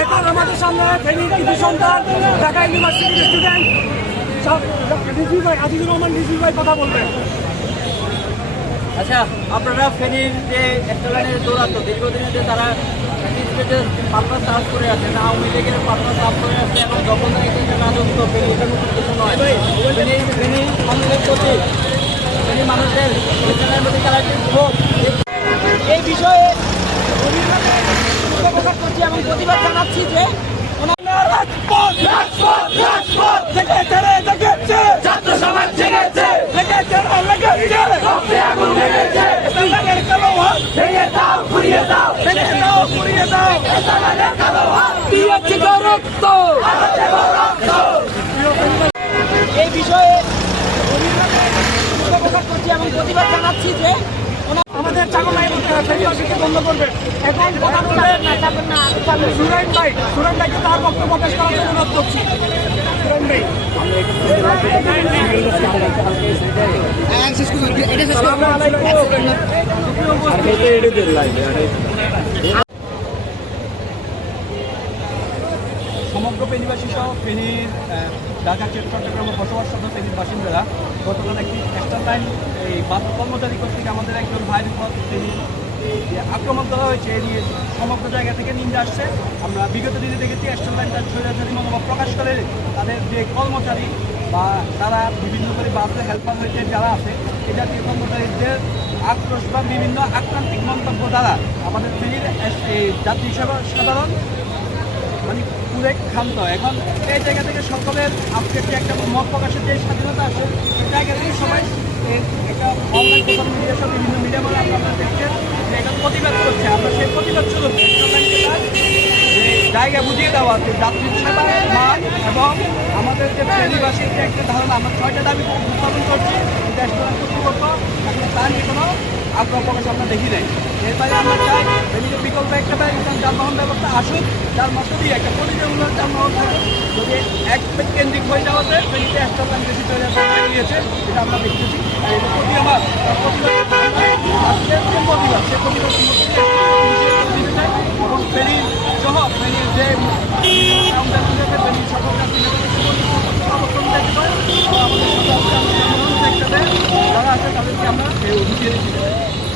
এখন আমাদের সামনে ফেনীর কিছু সন্তান ঢাকা ইউনিভার্সিটির স্টুডেন্ট রিজভি ভাই আজিজুর রহমান ভাই কথা বলবেন আচ্ছা আপনারা ফেনীর যে একটা লাইনের দৌড়াত দীর্ঘদিনে যে তারা পাল্লা চাষ করে আছেন, আওয়ামী লীগের পাল্লা চাষ করে আছে এবং দখলদারিতে যে রাজত্ব ফেনী এটা নয়। প্রতি, ফেনী মানুষের প্রতি তারা একটি এই- বিষয়ে এবং প্রতিবাদ জানাচ্ছি যে রক্ত এই বিষয়ে প্রকাশ করছি এবং প্রতিবাদ জানাচ্ছি যে আমাদের চাকমাই ফেরিবাসীকে বন্ধ করবে। এখন কথা বলবেন সুরেন ভাই সুরেন ভাইকে তার বক্তব্য পেশ করার জন্য অনুরোধ করছি। সুরেন ভাই। সমগ্র ফেনীবাসী সহ ফেনীর ঢাকা চট্টগ্রামে বসবাসরত ফেনীর বাসিন্দারা গতকাল একটি এক্সট্রা টাইম এই বাস কর্মচারী কর্তৃক আমাদের একজন ভাইয়ের উপর ফেনী আক্রমণ করা হয়েছে। এ নিয়ে সমগ্র জায়গা থেকে নিন্দা আসছে। আমরা বিগত দিনে দেখেছি এক্সট্রা লাইন তার স্বৈরাচারী মনোভাব প্রকাশ করে তাদের যে কর্মচারী বা তারা বিভিন্ন করে বাসে হেল্পার হয়েছে যারা আছে এই জাতীয় কর্মচারীদের আক্রোশ বা বিভিন্ন আক্রান্তিক মন্তব্য দ্বারা আমাদের ফেনীর সেবা- সাধারণ মানে পুরে ক্ষান্ত। এখন এই জায়গা থেকে সকলের আজকে একটা মত প্রকাশের যে স্বাধীনতা আছে সেই জায়গা থেকে সবাই একটা অনলাইন সোশ্যাল মিডিয়া সব বিভিন্ন মিডিয়া বলে আপনারা দেখছেন একটা প্রতিবাদ করছে। আমরা সেই প্রতিবাদ শুরু জায়গা বুঝিয়ে দেওয়া আছে। যাত্রী সেবা, মান এবং আমাদের যে ফেরিবাসীর যে একটা ধারণা, আমরা ছয়টা দাবি উত্থাপন করছি। রেস্টুরেন্ট কর্তৃপক্ষ এখন তার নিয়ে কোনো আগ্রহ প্রকাশ আমরা দেখি নাই। এরপরে আমরা চাই এদিকে বিকল্প একটা যানবাহন ব্যবস্থা আসুক, তার মধ্য দিয়ে একটা পরিচালনার যানবাহন থাকুক যদি এক কেন্দ্রিক হয়ে যাওয়াতে ফেনীতে একটা প্ল্যান বেশি তৈরি গিয়েছে, এটা আমরা দেখতেছি। প্রতি আমার আজকের প্রতিবাদ সে প্রতিবাদ দিতে চাই এবং ফেনী সহ ফেনীর যে আমাদের ফেনীর সকল যাত্রী সমর্থন দেখতে পাই আমাদের সকল যারা আছে তাদেরকে আমরা এই অভিযোগ দিতে চাই